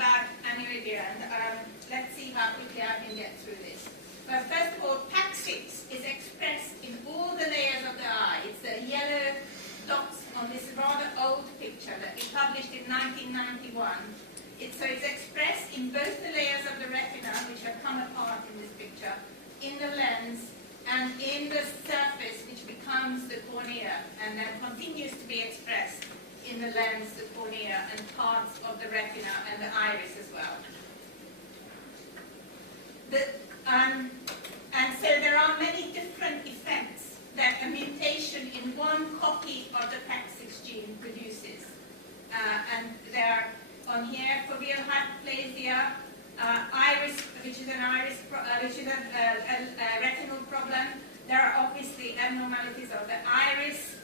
about Aniridia, and let's see how quickly I can get through this. Well, first of all, PAC6 is expressed in all the layers of the eye. It's the yellow dots on this rather old picture that we published in 1991. So it's expressed in both the layers of the retina, which have come apart in this picture, in the lens, and in the surface, which becomes the cornea, and then continues to be expressed in the lens, the cornea, and parts of the retina and the iris as well. And so there are many different effects that a mutation in one copy of the PAC6 gene produces. And they're on here, foveal hyperplasia, iris, which is a retinal problem. There are obviously abnormalities of the iris,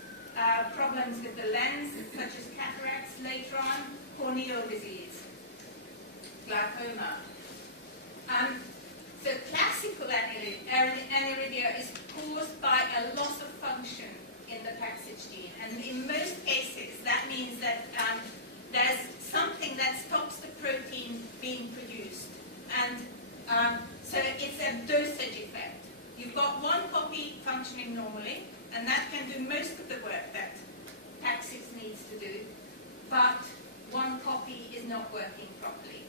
problems with the lens, such as cataracts later on, corneal disease, glaucoma. So classical aniridia is caused by a loss of function in the PAC6 gene, and in most cases that means that there's something that stops the protein being produced, and so it's a dosage effect. You've got one copy functioning normally, and that can do most of the work that PAC6 needs to do, but one copy is not working properly.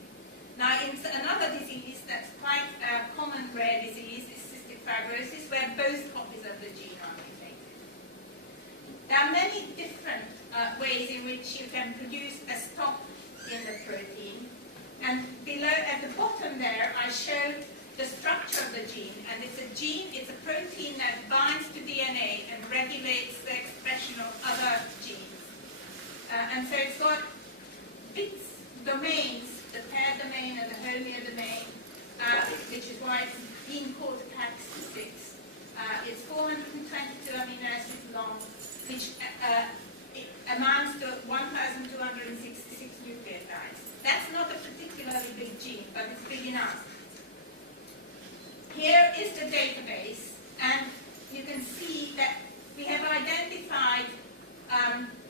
Now, in another disease that's quite a common rare disease is cystic fibrosis, where both copies of the gene are mutated. There are many different ways in which you can produce a stop in the protein. And below, at the bottom there, I showed the structure of the gene. And it's a gene, it's a protein that binds to DNA and regulates the expression of other genes. And so it's got bits, domains, the pair domain and the homeo domain, which is why it's been called PAC6. It's 422 amino acids long, which it amounts to 1,266 nucleotides. That's not a particularly big gene, but it's big enough. Here is the database, and you can see that we have identified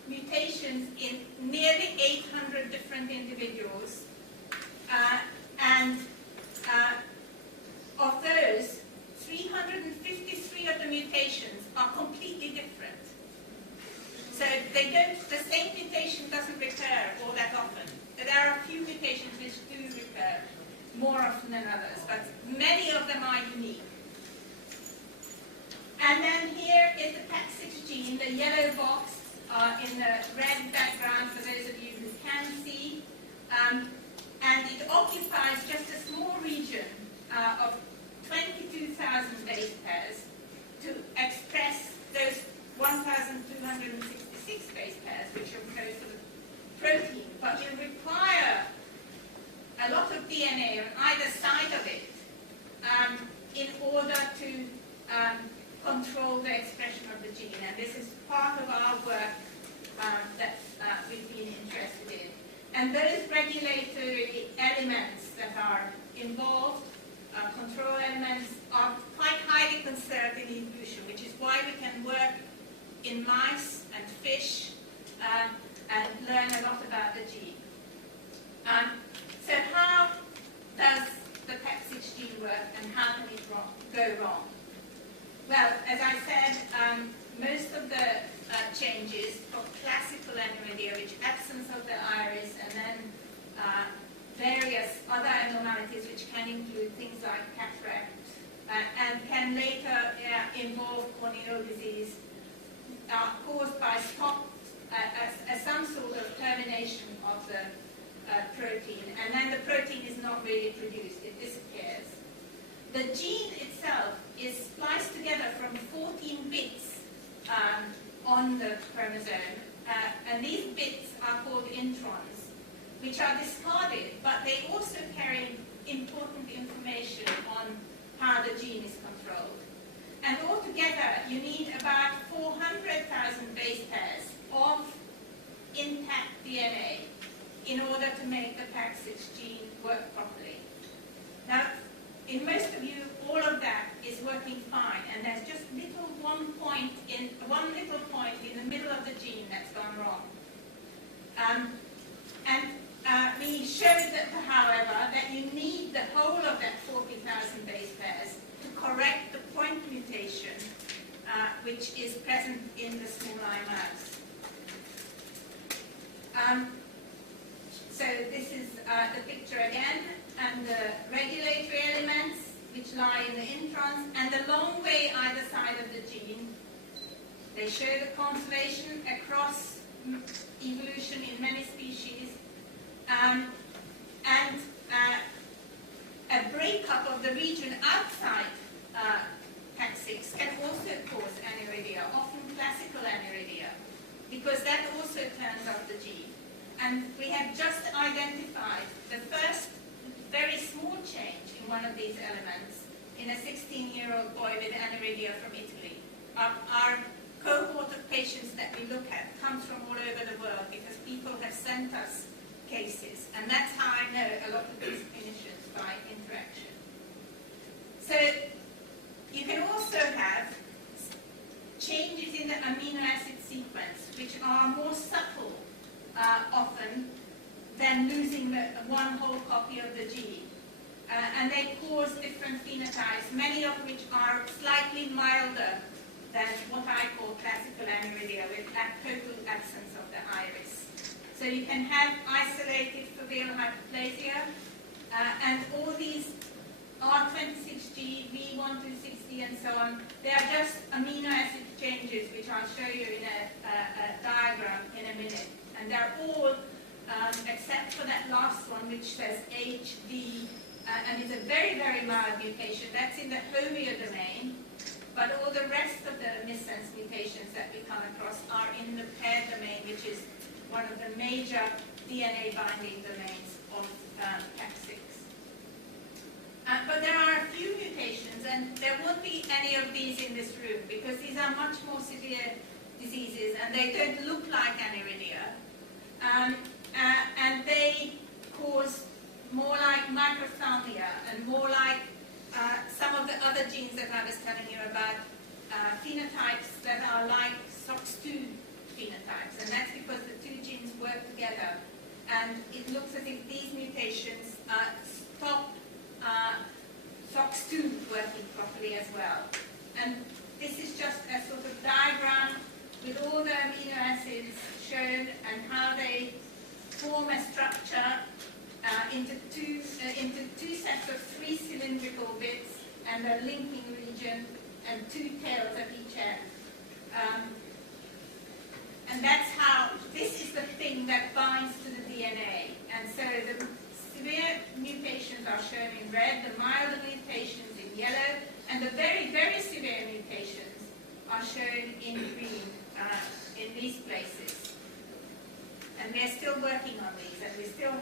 mutations in nearly 800 different individuals. And of those, 353 of the mutations are completely different. So the same mutation doesn't recur all that often. There are a few mutations which do recur more often than others, but many of them are unique. And then here is the PAC6 gene, the yellow box in the red background for those of you who can see. And it occupies just a small region of 22,000 base pairs to express those 1,266 base pairs, which are opposed to the protein. But you require a lot of DNA on either side of it in order to control the expression of the gene. And this is part of our work that we've been interested in. And those regulatory elements that are involved, control elements, are quite highly conserved in evolution, which is why we can work in mice and fish and learn a lot about the gene. So how does the PAC6 gene work, and how can it go wrong? Well, as I said, most of the changes for classical aniridia, which absence of the iris, and then various other abnormalities, which can include things like cataract, and can later involve corneal disease, are caused by some sort of termination of the protein, and then the protein is not really produced, it disappears. The gene itself is spliced together from 14 bits on the chromosome, and these bits are called introns, which are discarded, but they also carry important information on how the gene is controlled. And altogether, you need about 400,000 base pairs of intact DNA in order to make the PAC6 gene work properly. Now, in most of you, all of that is working fine, and there's just one little point in the middle of the gene that's gone wrong. And we showed that, however, that you need the whole of that 40,000 base pairs to correct the point mutation which is present in the Smalleye mouse. So this is the picture again, and the regulatory elements which lie in the introns, and the long way either side of the gene. They show the conservation across evolution in many species, and a breakup of the region outside CAC6 can also cause aniridia, often classical aniridia, because that also turns off the gene. And we have just identified the first very small change in one of these elements in a 16-year-old boy with aniridia from Italy. Our cohort of patients that we look at comes from all over the world because people have sent us cases, and that's how I know a lot of these clinicians by interaction. So you can also have changes in the amino acid sequence which are more subtle often than losing one whole copy of the gene. And they cause different phenotypes, many of which are slightly milder than what I call classical aniridia, with a total absence of the iris. So you can have isolated foveal hyperplasia, and all these R26G, V1260, and so on, they are just amino acid changes, which I'll show you in a diagram in a minute. And they're all, except for that last one, which says HD, and is a very, very mild mutation. That's in the homeo domain, but all the rest of the missense mutations that we come across are in the pair domain, which is one of the major DNA binding domains of CAC6. But there are a few mutations, and there won't be any of these in this room, because these are much more severe diseases, and they don't look like aniridia. And they cause more like microphthalmia and more like some of the other genes that I was telling you about, phenotypes that are like SOX2 phenotypes. And that's because the two genes work together. And it looks as if these mutations stop SOX2 working properly as well. And this is just a sort of diagram with all the amino acids shown and how they form a structure into two sets of 3 cylindrical bits and a linking region and 2 tails at each end. And that's how, this is the thing that binds to the DNA. And so the severe mutations are shown in red, the milder mutations in yellow, and the very, very severe mutations are shown in green in these places. And we are still working on these, and we still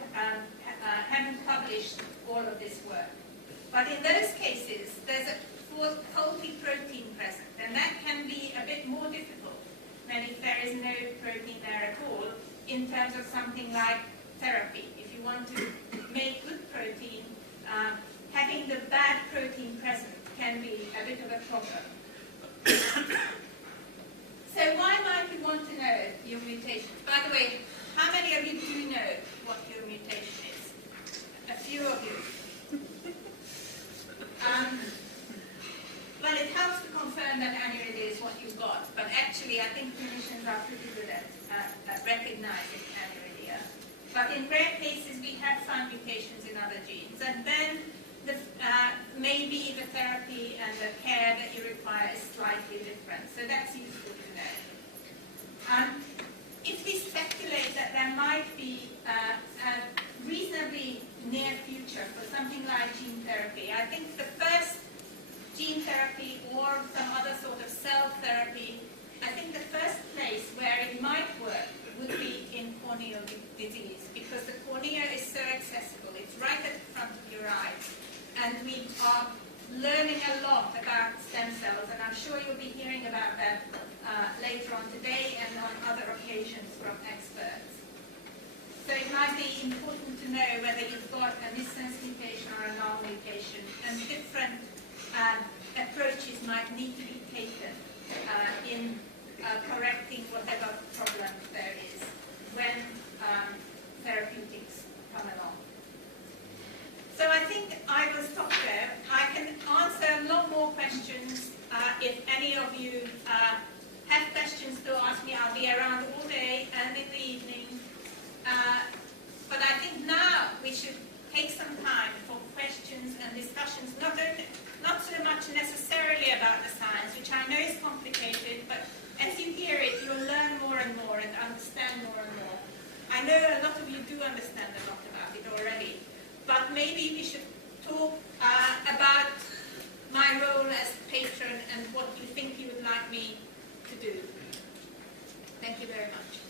haven't published all of this work. But in those cases, there's a faulty protein present, and that can be a bit more difficult than if there is no protein there at all, in terms of something like therapy. If you want to make good protein, having the bad protein present can be a bit of a problem. So why might you want to know your mutations? By the way, how many of you do know what your mutation is? A few of you. Well, it helps to confirm that aniridia is what you've got, but actually I think clinicians are pretty good at recognizing aniridia. But in rare cases we have found mutations in other genes, and then maybe the therapy and the care that you require is slightly different, so that's useful to know. If we speculate that there might be a reasonably near future for something like gene therapy, I think the first gene therapy or some other sort of cell therapy, I think the first place where it might work would be in corneal disease, because the cornea is so accessible. It's right at the front of your eyes. And we are learning a lot about stem cells, and I'm sure you'll be hearing about that later on today and on other occasions from experts. So it might be important to know whether you've got a missense mutation or a null mutation, and different approaches might need to be taken in correcting whatever problem there is when therapeutics come along. if any of you have questions to ask me, I'll be around all day and in the evening. But I think now we should take some time for questions and discussions, not so much necessarily about the science, which I know is complicated, but as you hear it, you'll learn more and more and understand more and more. I know a lot of you do understand a lot about it already, but maybe we should talk about my role as patron and what you think you would like me to do. Thank you very much.